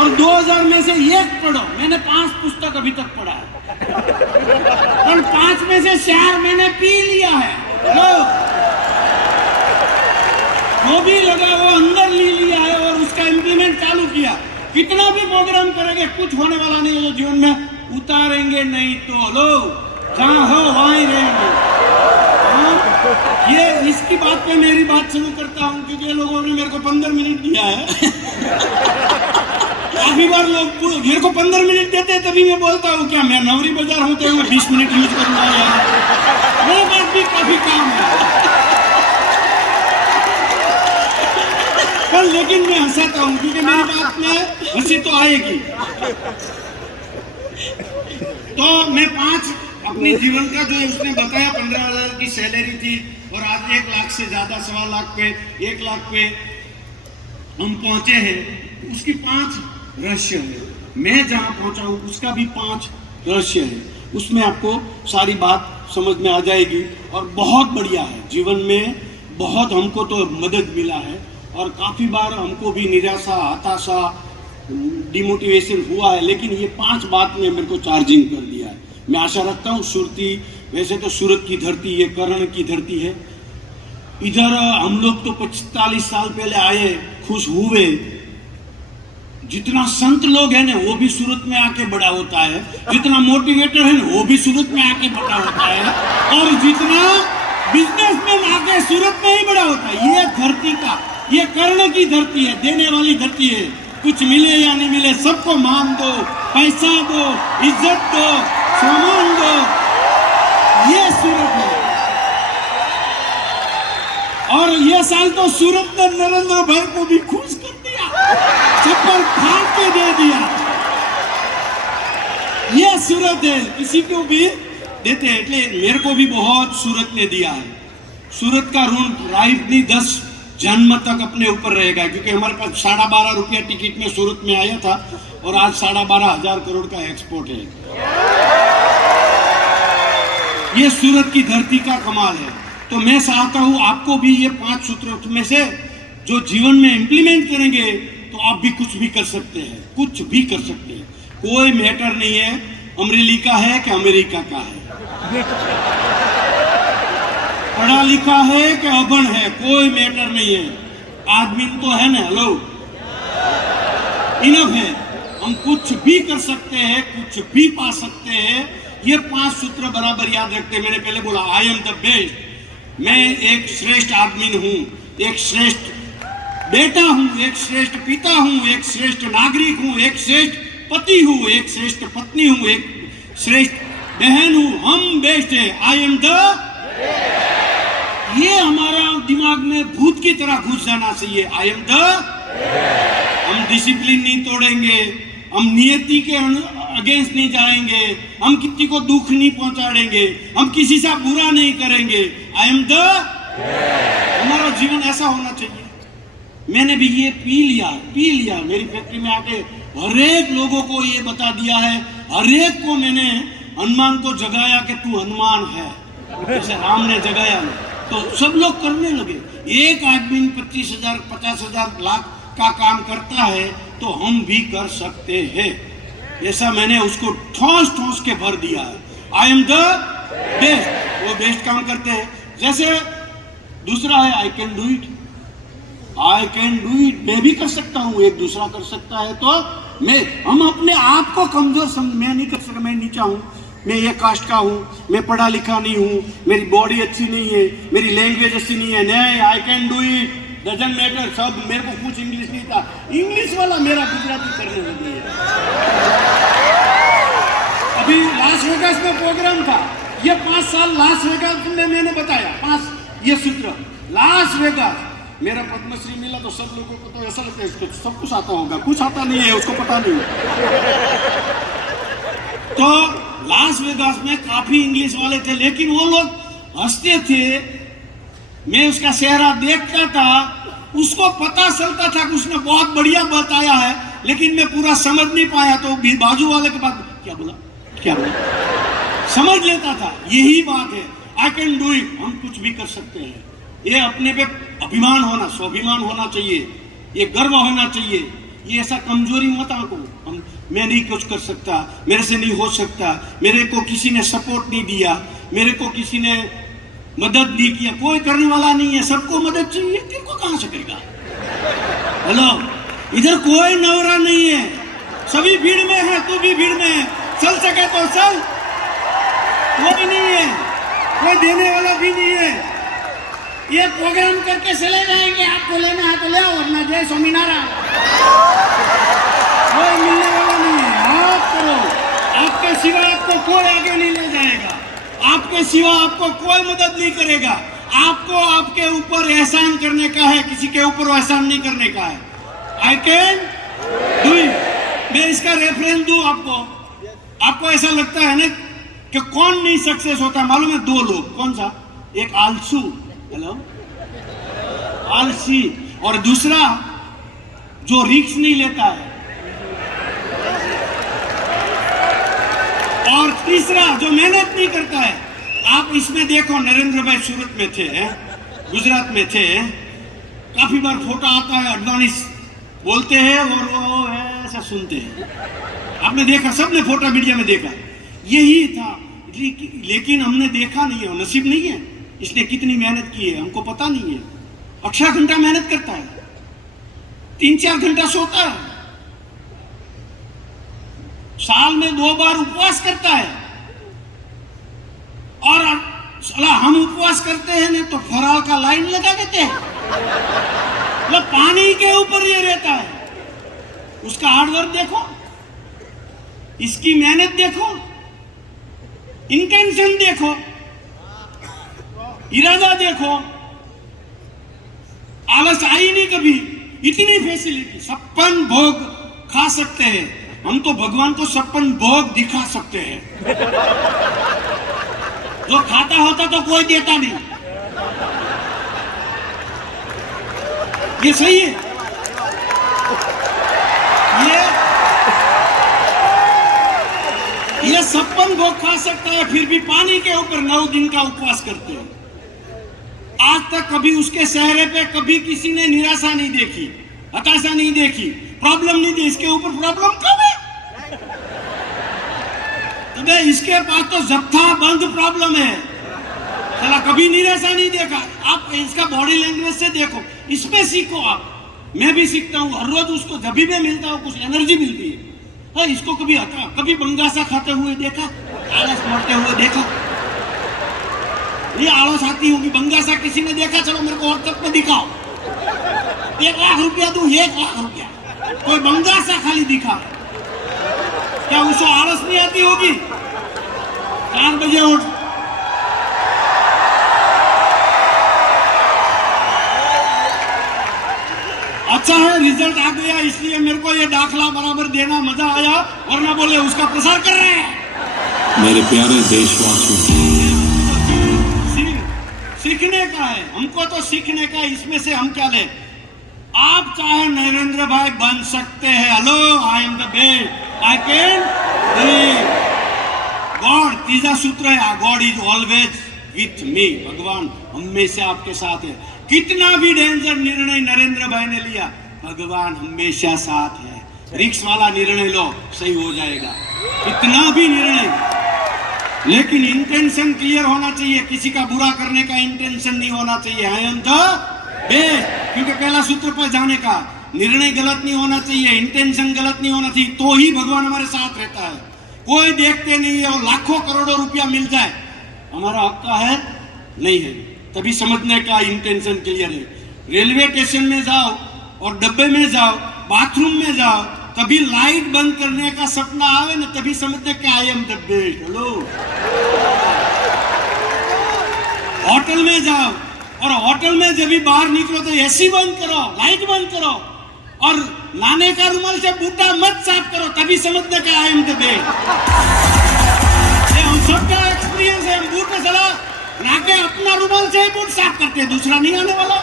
और 2000 में से एक पढ़ो। मैंने 5 पुस्तक अभी तक पढ़ा है और 5 में से 4 मैंने पी लिया है। जो भी लगा वो अंदर ले लिया है और उसका इम्प्लीमेंट चालू किया। कितना भी प्रोग्राम करेंगे कुछ होने वाला नहीं है जो जीवन में उतारेंगे नहीं तो लोग जहां हो वहां ही रहेंगे। ये इसकी बात पे मेरी बात शुरू करता हूं क्योंकि ये लोगों ने मेरे को 15 मिनट दिया है। काफी बार लोग मेरे को 15 मिनट देते हैं तभी मैं बोलता हूँ क्या मैं नवरी बाजार हूँ तो मैं 20 मिनट यूज करूंगा यार। वो बात भी काफी काम है पर लेकिन मैं हंसाता हूँ क्योंकि मेरी बात में हंसी तो आएगी। तो मैं 5 अपने जीवन का जो उसने बताया 15,000 की सैलरी थी और आज 1 लाख से ज्यादा 1.25 लाख पे 1 लाख पे हम पहुंचे हैं। उसकी 5 रहस्य है। मैं जहां पहुंचा हूं उसका भी 5 रहस्य है। उसमें आपको सारी बात समझ में आ जाएगी और बहुत बढ़िया है। जीवन में बहुत हमको तो मदद मिला है और काफी बार हमको भी निराशा हताशा डिमोटिवेशन हुआ है लेकिन ये 5 बात ने मेरे को चार्जिंग कर दिया है। मैं आशा रखता हूँ सुरती वैसे तो सूरत की धरती ये कर्ण की धरती है। इधर हम लोग तो 45 साल पहले आए खुश हुए। जितना संत लोग हैं ना वो भी सूरत में आके बड़ा होता है। जितना मोटिवेटर है ना वो भी सूरत में आके बड़ा होता है और जितना बिजनेसमैन आके सूरत में ही बड़ा होता है। ये धरती का ये कर्ण की धरती है देने वाली धरती है। कुछ मिले या नहीं मिले सबको मान दो पैसा दो इज्जत दो सामान दो। ये सूरत है और ये साल तो सूरत ने नरेंद्र भाई को भी खुश कर दिया चप्पल फाड़ के दे दिया। ये सूरत है किसी को भी देते हैं એટલે मेरे को भी बहुत सूरत ने दिया है। सूरत का ऋण लाइफ नहीं 10 जन्म तक अपने ऊपर रहेगा क्योंकि हमारे पास 12.5 रुपया टिकट में सूरत में आया था और आज 12.5 करोड़ का एक्सपोर्ट है। ये सूरत की धरती का कमाल है। तो मैं चाहता हूं आपको भी ये 5 सूत्र में से जो जीवन में इंप्लीमेंट करेंगे तो आप भी कुछ भी कर सकते हैं। कुछ भी कर सकते हैं। कोई मैटर नहीं है अमेरिका है कि अमेरिका का है पढ़ा लिखा है कि अभण है कोई मैटर नहीं है। आदमी तो है ना हेलो इनफ है। हम कुछ भी कर सकते हैं कुछ भी पा सकते हैं। ये 5 सूत्र बराबर याद रखते हैं। मैंने पहले बोला आई एम द बेस्ट। मैं एक श्रेष्ठ आदमी हूं एक श्रेष्ठ बेटा हूं एक श्रेष्ठ पिता हूं एक श्रेष्ठ नागरिक हूं एक श्रेष्ठ पति हूं एक श्रेष्ठ पत्नी हूं एक श्रेष्ठ बहन हूं। हम बेस्ट है आई एम द। ये हमारा दिमाग में भूत की तरह घुस जाना चाहिए। I am the. हम डिसिप्लिन नहीं तोड़ेंगे हम नियति के अगेंस्ट नहीं जाएंगे हम किसी को दुख नहीं पहुंचाएंगे हम किसी से बुरा नहीं करेंगे। I am the. हमारा जीवन ऐसा होना चाहिए। मैंने भी ये पी लिया मेरी फैक्ट्री में आके हर एक लोगों को ये बता दिया है। हर एक को मैंने हनुमान को जगाया कि तू हनुमान है जैसे राम ने जगाया तो सब लोग करने लगे। एक आदमी 25,000 50,000 लाख का काम करता है तो हम भी कर सकते हैं। ऐसा मैंने उसको ठोस के भर दिया है। I am the best. वो बेस्ट काम करते हैं। जैसे दूसरा है आई कैन डू इट। मैं भी कर सकता हूँ एक दूसरा कर सकता है तो हम अपने आप को कमजोर मैं नहीं कर सकता। मैं नीचा हूँ मैं ये कास्ट का हूँ मैं पढ़ा लिखा नहीं हूँ मेरी बॉडी अच्छी नहीं है मेरी लैंग्वेज अच्छी नहीं है। नहीं I can do it doesn't matter. सब मेरे को कुछ इंग्लिश नहीं था इंग्लिश वाला मेरा गुजराती करने लगी है। अभी लास वेगास में प्रोग्राम था। ये 5 साल लास वेगास में मैंने बताया 5 ये सूत्र। लास वेगास मेरा पद्मश्री मिला तो सब लोगों को तो ऐसा लगता है इसको सब कुछ आता होगा कुछ आता नहीं है उसको पता नहीं। तो लास वेगास में काफी इंग्लिश वाले थे लेकिन वो लोग हंसते थे। मैं उसका चेहरा देखता था उसको पता चलता था कि उसने बहुत बढ़िया बताया है लेकिन मैं पूरा समझ नहीं पाया तो बाजू वाले के पास क्या बोला समझ लेता था। यही बात है आई कैन डू इट। हम कुछ भी कर सकते हैं। ये अपने पे अभिमान होना स्वाभिमान होना चाहिए। ये गर्व होना चाहिए। ये ऐसा कमजोरी मत आंको। मैं नहीं कुछ कर सकता, मेरे से नहीं हो सकता, मेरे को किसी ने सपोर्ट नहीं दिया, मेरे को किसी ने मदद नहीं किया। कोई करने वाला नहीं है, सबको मदद चाहिए, तेरे को कहां से करेगा? हेलो, इधर कोई नवरा नहीं है, सभी भीड़ में है, तू भी भीड़ में है, चल सके तो चल। कोई नहीं है, कोई देने वाला भी नहीं है। ये प्रोग्राम करके चले जाएंगे, आपको लेना है तो ले आओ, वरना जय स्वामीनारायण। कोई मिलने वाला नहीं है, आप करो, आपके सिवा आपको कोई आगे नहीं ले जाएगा, आपके सिवा आपको कोई मदद नहीं करेगा। आपको आपके ऊपर एहसान करने का है, किसी के ऊपर एहसान नहीं करने का है। I can do it. मैं इसका रेफरेंस दूं आपको। आपको ऐसा लगता है ना कि कौन नहीं सक्सेस होता, मालूम है? 2 लोग। कौन सा? एक आलसू, हेलो, आलसी, और दूसरा जो रिस्क नहीं लेता है, और तीसरा जो मेहनत नहीं करता है। आप इसमें देखो, नरेंद्र भाई सूरत में थे, गुजरात में थे, काफी बार फोटो आता है, अडवाणी बोलते हैं और वो ऐसा सुनते हैं। आपने देखा, सबने फोटो मीडिया में देखा, यही था। लेकिन हमने देखा नहीं है, नसीब नहीं है। इसने कितनी मेहनत की है हमको पता नहीं है। 18 घंटा मेहनत करता है, 3-4 घंटा सोता है, साल में 2 बार उपवास करता है। और साला हम उपवास करते हैं ना तो फराल का लाइन लगा देते हैं, मतलब पानी के ऊपर ये रहता है। उसका हार्डवर्क देखो, इसकी मेहनत देखो, इंटेंशन देखो, इरादा देखो। आलस आई नहीं कभी। इतनी फैसिलिटी, 56 भोग खा सकते हैं हम, तो भगवान को 56 भोग दिखा सकते हैं। जो खाता होता तो कोई देता नहीं। ये सही है। ये 56 भोग खा सकता है, फिर भी पानी के ऊपर 9 दिन का उपवास करते हैं। आज तक कभी उसके चेहरे पे कभी किसी ने निराशा नहीं देखी, हताशा नहीं देखी, प्रॉब्लम नहीं दी। इसके ऊपर प्रॉब्लम कब है? तो इसके पास तो जत्था बंद प्रॉब्लम है। चला, कभी निराशा नहीं देखा। आप इसका बॉडी लैंग्वेज से देखो, इसमें सीखो आप। मैं भी सीखता हूँ हर रोज, उसको जब भी मैं मिलता हूँ कुछ एनर्जी मिलती है। इसको कभी बंगासा खाते हुए देखा, आलस मारते हुए देखा? ये आलस आती होगी, बंगासा किसी ने देखा? चलो मेरे को व्हाट्सएप में दिखाओ, 1 लाख रुपया दूं, 1 लाख रुपया। कोई बंगासा खाली दिखा, क्या उसको आलस नहीं आती होगी? 4 बजे उठ, अच्छा है रिजल्ट आ गया इसलिए मेरे को ये दाखला बराबर देना मजा आया, वरना बोले उसका प्रसार कर रहे हैं। मेरे प्यारे देशवासियों, सीखने का है हमको, तो सीखने का। इसमें से हम क्या ले? आप चाहे नरेंद्र भाई बन सकते हैं। Hello, I am the best, I can God. तीसरा सूत्र है, God is always with me. भगवान हमेशा आपके साथ है। कितना भी डेंजर निर्णय नरेंद्र भाई ने लिया, भगवान हमेशा साथ है। रिस्क वाला निर्णय लो, सही हो जाएगा, कितना भी निर्णय। लेकिन इंटेंशन क्लियर होना चाहिए, किसी का बुरा करने का इंटेंशन नहीं होना चाहिए। आई एम द बेस्ट, क्योंकि पहला सूत्र पर जाने का, निर्णय गलत नहीं होना चाहिए, इंटेंशन गलत नहीं होना चाहिए, तो ही भगवान हमारे साथ रहता है। कोई देखते नहीं है, और लाखों करोड़ों रुपया मिल जाए, हमारा हक का है नहीं है, तभी समझने का इंटेंशन क्लियर है। रेलवे स्टेशन में जाओ और डब्बे में जाओ, बाथरूम में जाओ, कभी लाइट बंद करने का सपना आवे ना, तभी समझते कि I am the best. Hello, hotel में जाओ और होटल में जब भी बाहर निकलो तो एसी बंद करो, लाइट बंद करो, और नाने का रुमाल से बूटा मत साफ करो, तभी समझते कि आई एम द बेस्ट। हम सबका एक्सपीरियंस है। हम बूट में चला नाके अपना रुमाल से ही बूट साफ करते हैं, दूसरा नहीं आने वाला।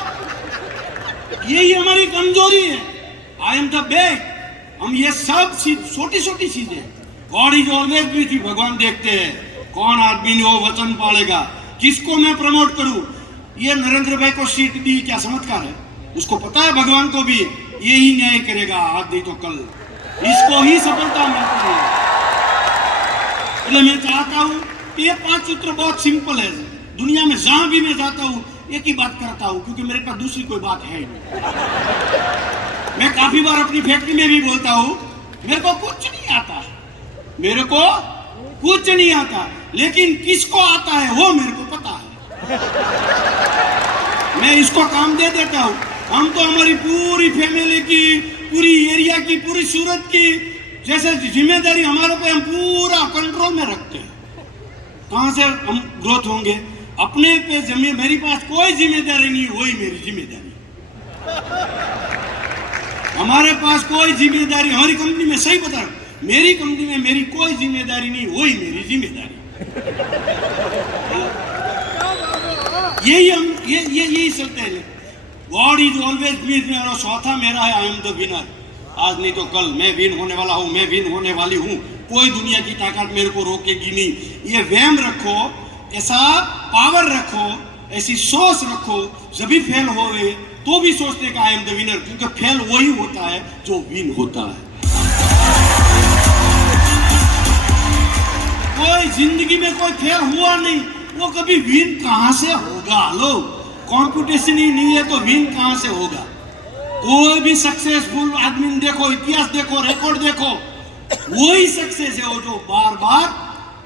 यही हमारी कमजोरी है। I am the best. हम ये सब छोटी छोटी चीजें, God is always with you, भगवान देखते हैं कौन आदमी वो वचन पालेगा। किसको मैं प्रमोट करूं? ये नरेंद्र भाई को सीट दी, क्या चमत्कार है? उसको पता है भगवान को भी यही न्याय करेगा, आज नहीं तो कल इसको ही सफलता मिलती है। इसलिए मैं चाहता हूं कि ये 5 सूत्र बहुत सिंपल है। दुनिया में जहां भी मैं जाता हूं एक ही बात करता हूं, क्योंकि मेरे पास दूसरी कोई बात है ही नहीं। मैं काफी बार अपनी फैक्ट्री में भी बोलता हूं, मेरे को कुछ नहीं आता, मेरे को कुछ नहीं आता, लेकिन किसको आता है वो मेरे को पता है। मैं इसको काम दे देता हूं। हम तो हमारी पूरी फैमिली की, पूरी एरिया की, पूरी सूरत की जैसे जिम्मेदारी हमारे पे हम पूरा कंट्रोल में रखते हैं। कहां से हम ग्रोथ होंगे? अपने पे मेरे पास कोई जिम्मेदारी नहीं, वही मेरी जिम्मेदारी। हमारे पास कोई जिम्मेदारी, हमारी कंपनी में, सही बता रहा हूं, मेरी कंपनी में मेरी कोई जिम्मेदारी नहीं, वही मेरी जिम्मेदारी। यही हम यही चलते हैं। God is always with me, और चौथा मेरा है, आई एम द विनर। आज नहीं तो कल मैं विन होने वाला हूं, मैं विन होने वाली हूं। कोई दुनिया की ताकत मेरे को रोकेगी नहीं। ये वहम रखो, ऐसा पावर रखो, ऐसी सोच रखो, जब भी फेल होवे तो भी सोचने का आई एम द विनर, क्योंकि फेल वही होता है जो विन होता है। कोई जिंदगी में कोई फेल हुआ नहीं, वो कभी विन कहां से होगा? लो, कॉम्पिटिशन ही नहीं है तो विन कहां से होगा? कोई भी सक्सेसफुल आदमी देखो, इतिहास देखो, रिकॉर्ड देखो, वही सक्सेस है वो जो बार बार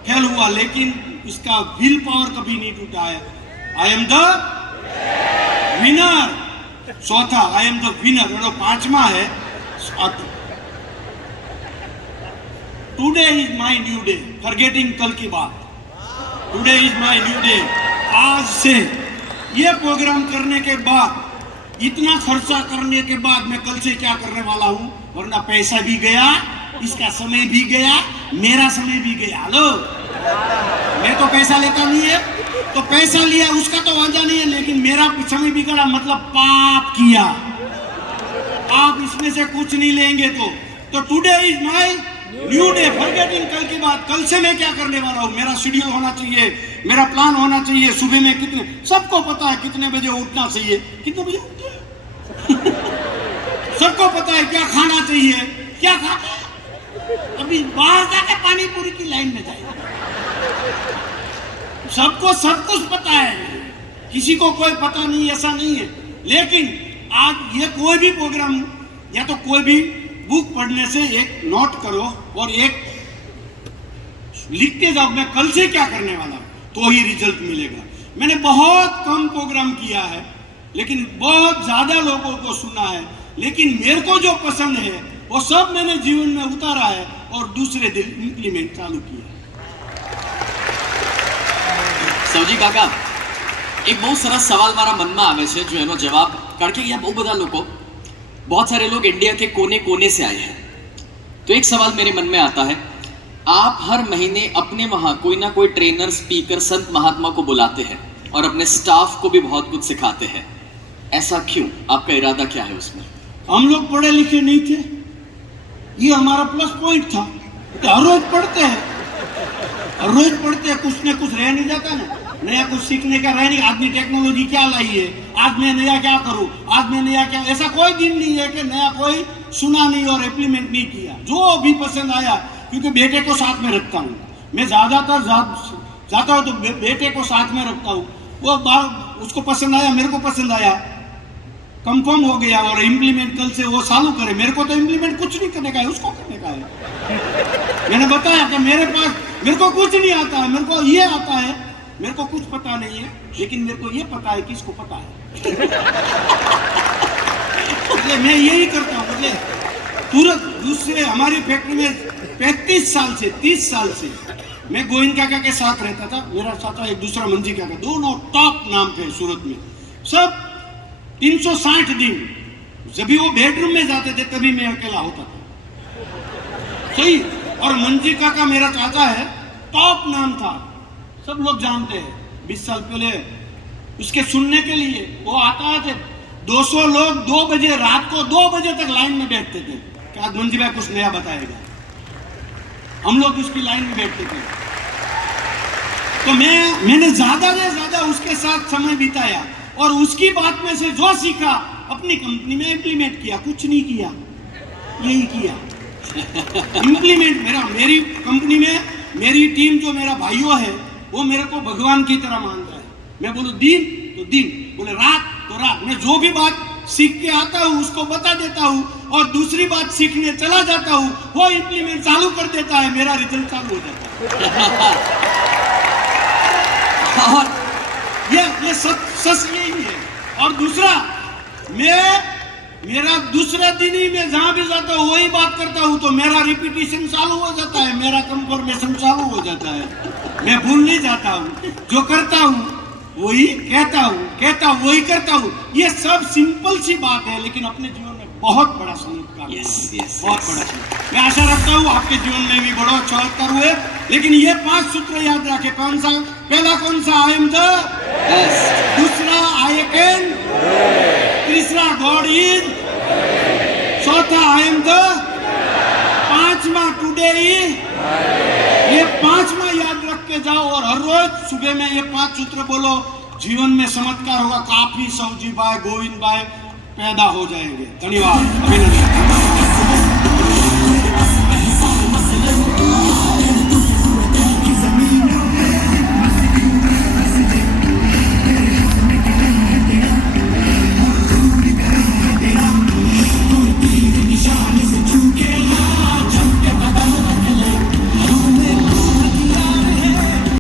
फेल हुआ, लेकिन इसका विल पावर कभी नहीं टूटा है। आई एम द विनर, चौथा आई एम द विनर। और पांचवा है, today is my new day, forgetting कल की बात। Today is my new day. आज से ये प्रोग्राम करने के बाद, इतना खर्चा करने के बाद मैं कल से क्या करने वाला हूं, वरना पैसा भी गया, इसका समय भी गया, मेरा समय भी गया। लो, मैं तो पैसा लेता नहीं है, तो पैसा लिया उसका तो वजह नहीं है, लेकिन मेरा समय बिगड़ा, मतलब पाप किया। आप इसमें से कुछ नहीं लेंगे तो today is my new day, forgetting कल की बात। कल से मैं क्या करने वाला हूं, मेरा शेड्यूल होना चाहिए, मेरा प्लान होना चाहिए। सुबह में कितने, सबको पता है कितने बजे उठना चाहिए, कितने बजे उठते हैं सबको पता है क्या खाना चाहिए, क्या खाते हैं। अभी बाहर जाके पानी पूरी की लाइन में जाएगा, सबको सब कुछ पता है, किसी को कोई पता नहीं, ऐसा नहीं है। लेकिन आज ये कोई भी प्रोग्राम या तो कोई भी बुक पढ़ने से एक नोट करो और एक लिखते जाओ, मैं कल से क्या करने वाला हूं, तो ही रिजल्ट मिलेगा। मैंने बहुत कम प्रोग्राम किया है, लेकिन बहुत ज्यादा लोगों को सुना है, लेकिन मेरे को जो पसंद है वो सब मैंने जीवन में उतारा है और दूसरे दिन इंप्लीमेंट चालू किया। સૌજી કાકા, એક બહુ સરસ સવાલ મારા મનમાં આવે છે, જો એનો જવાબ, કારણ કે यहाँ બહુ બધા લોકો, बहुत सारे लोग इंडिया के कोने कोने से आए हैं, तो एक सवाल मेरे मन में आता है, आप हर महीने अपने वहाँ कोई ना कोई ट्रेनर, स्पीकर, संत महात्मा को बुलाते हैं और अपने स्टाफ को भी बहुत कुछ सिखाते हैं, ऐसा क्यों? आपका इरादा क्या है उसमें? हम लोग पढ़े लिखे नहीं थे, ये हमारा प्लस पॉइंट था। हर रोज पढ़ते हैं, हर रोज पढ़ते हैं, कुछ ना कुछ रह नहीं जाता ना, नया कुछ सीखने का रह नहीं। आदमी टेक्नोलॉजी क्या लाई है, आज मैं नया क्या करूं, आज मैं नया क्या, ऐसा कोई दिन नहीं है कि नया कोई सुना नहीं और इम्प्लीमेंट नहीं किया। जो भी पसंद आया, क्योंकि बेटे को साथ में रखता हूँ मैं, ज्यादातर जाता हूँ तो बेटे को साथ में रखता हूँ। वो उसको पसंद आया, मेरे को पसंद आया, कंफर्म हो गया और इम्प्लीमेंट कल से वो चालू करे। मेरे को तो इम्प्लीमेंट कुछ नहीं करने का है, उसको करने का है। मैंने बताया कि मेरे को कुछ नहीं आता है, मेरे को ये आता है, मेरे को कुछ पता नहीं है, लेकिन मेरे को ये पता है कि इसको पता है। इसलिए मैं यही करता हूँ। मुझे तुरंत दूसरे, हमारी फैक्ट्री में 35 साल से 30 साल से मैं गोविंद काका के साथ रहता था, मेरा साथ था एक दूसरा मंजी काका, दोनों टॉप नाम थे सूरत में। सब 360 दिन जब भी वो बेडरूम में जाते थे तभी मैं अकेला होता था, सही। और मंजी काका मेरा चाचा है, टॉप नाम था, सब लोग जानते हैं। 20 साल पहले उसके सुनने के लिए वो आता थे, 200 लोग 2 बजे, रात को 2 बजे तक लाइन में बैठते थे कि आज मंजी भाई कुछ नया बताएगा। हम लोग उसकी लाइन में बैठते थे, तो मैंने ज्यादा से ज्यादा उसके साथ समय बिताया और उसकी बात में से जो सीखा अपनी कंपनी में इम्प्लीमेंट किया, कुछ नहीं किया, यही किया इम्प्लीमेंट। मेरी कंपनी में मेरी टीम जो मेरा भाइयों है वो मेरे को भगवान की तरह मानता है। मैं बोलूं दिन तो दिन, बोले रात तो रात। मैं जो भी बात सीख के आता हूँ उसको बता देता हूँ और दूसरी बात सीखने चला जाता हूँ, वो इम्प्लीमेंट चालू कर देता है, मेरा रिजल्ट चालू हो जाता है। और ये सच यही है। और दूसरा, मेरा दूसरा दिन ही मैं जहां भी जाता हूँ वही बात करता हूँ, तो मेरा रिपीटिशन चालू हो जाता है, मेरा कंफर्मेशन चालू हो जाता है। मैं भूल नहीं जाता हूँ, जो करता हूँ वही कहता हूँ वही करता हूँ। ये सब सिंपल सी बात है, लेकिन अपने जीवन में बहुत बड़ा चमत्कार है। बहुत बड़ा चमत्कार। मैं आशा रखता हूँ आपके जीवन में भी बड़ा चमत्कार हुए। लेकिन ये 5 सूत्र याद रखे। कौन सा? पहला कौन सा? I am the best. दूसरा आई कैन। तीसरा गॉड इज। चौथा आई एम द। पांचवा टुडे इज। ये 5वां याद रख के जाओ और हर रोज सुबह में ये 5 सूत्र बोलो, जीवन में चमत्कार होगा। काफी सौजी भाई, गोविंद भाई पैदा हो जाएंगे। धन्यवाद, अभिनंदन।